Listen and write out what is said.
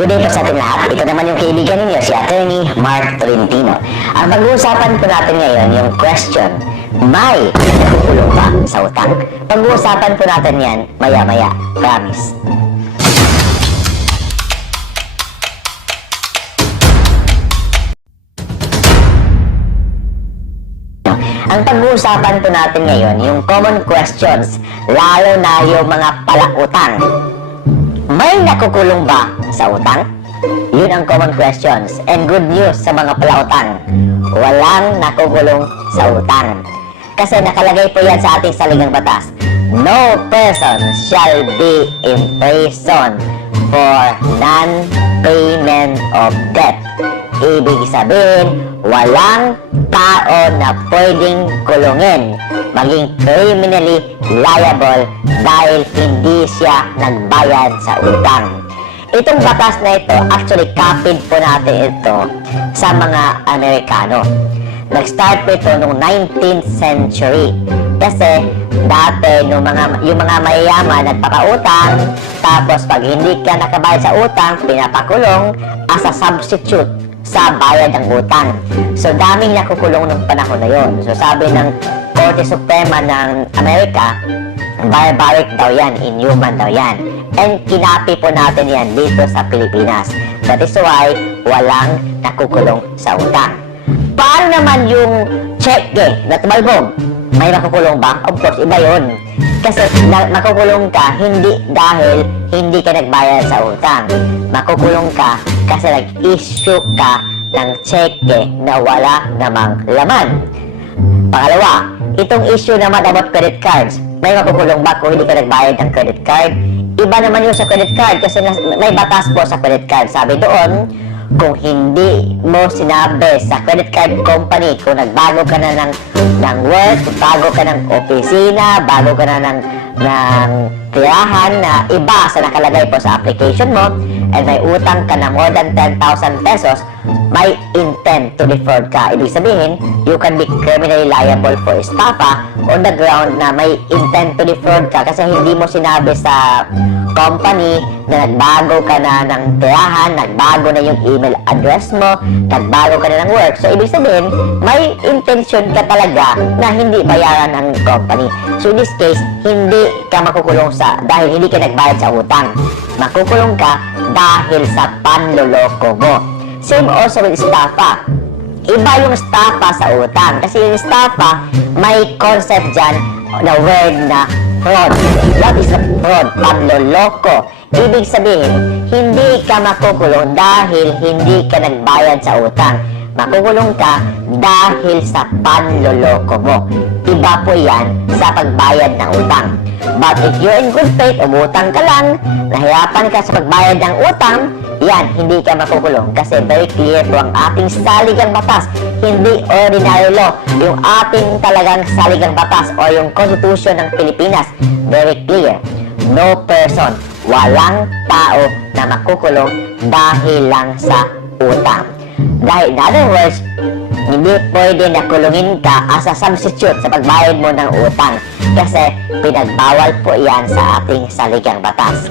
Good day po sa ating lahat. Ito naman yung kaibigan ninyo, si Attorney Mark Tolentino. Ang pag-uusapan po natin ngayon, yung question, may nakukulong ba sa utang? Pag-uusapan po natin yan maya-maya. Promise. Ang pag-uusapan po natin ngayon, yung common questions, lalo na yung mga palautang. May nakukulong ba sa utang? Yun ang common questions. And good news sa mga palautang, walang nakukulong sa utang. Kasi nakalagay po yan sa ating saligang batas. No person shall be imprisoned for non-payment of debt. Ibig sabihin, walang tao na pwedeng kulungin, maging criminally liable dahil hindi siya nagbayad sa utang. Itong batas na ito, actually copied po natin ito sa mga Amerikano. Nag-start po ito noong 19th century. Kasi dati yung mga mayayaman nagpapautang, tapos pag hindi ka nakabayad sa utang, pinapakulong as a substitute sa bayad ng utang. So, daming nakukulong ng panahon na yon. So, sabi ng Korte Suprema ng Amerika, barbaric daw yan, inhuman daw yan. And kinapi po natin yan dito sa Pilipinas. That is why walang nakukulong sa utang. Paano naman yung cheque na tumalbog? May makukulong ba? Of course, iba yun. Kasi makukulong ka hindi dahil hindi ka nagbayad sa utang. Makukulong ka kasi nag-issue ka ng cheque na wala namang laman. Pangalawa, itong issue naman about credit cards. May makukulong ba kung hindi ka nagbayad ng credit card? Iba naman yung sa credit card kasi may batas po sa credit card. Sabi doon, kung hindi mo sinabi sa credit card company, kung nagbago ka na ng work, bago ka ng opisina, bago ka na ng tirahan na iba sa nakalagay po sa application mo, and may utang ka na more than 10,000 pesos, may intent to defraud ka. Ibig sabihin, you can be criminally liable for estafa on the ground na may intent to defraud ka kasi hindi mo sinabi sa company na nagbago ka na ng tirahan, nagbago na yung email address mo, nagbago ka na ng work. So, ibig sabihin, may intention ka talaga na hindi bayaran ng company. So, in this case, hindi ka makukulong dahil hindi ka nagbayad sa utang. Makukulong ka dahil sa panloloko mo. Same also with estafa. Iba yung estafa sa utang. Kasi yung estafa, may concept dyan na word na fraud. What is a fraud? Panloloko. Ibig sabihin, hindi ka makukulong dahil hindi ka nagbayad sa utang. Makukulong ka dahil sa panloloko mo. Iba po yan sa pagbayad ng utang. But if you're in good faith, umutang ka lang, nahirapan ka sa pagbayad ng utang, yan, hindi ka makukulong kasi very clear po ang ating saligang batas, hindi ordinary law. Yung ating talagang saligang batas o yung Constitution ng Pilipinas, very clear. No person, walang tao na makukulong dahil lang sa utang. Dahil in other words, hindi pwede na kulungin ka as a substitute sa pagbayad mo ng utang kasi pinagbawal po yan sa ating saligang batas.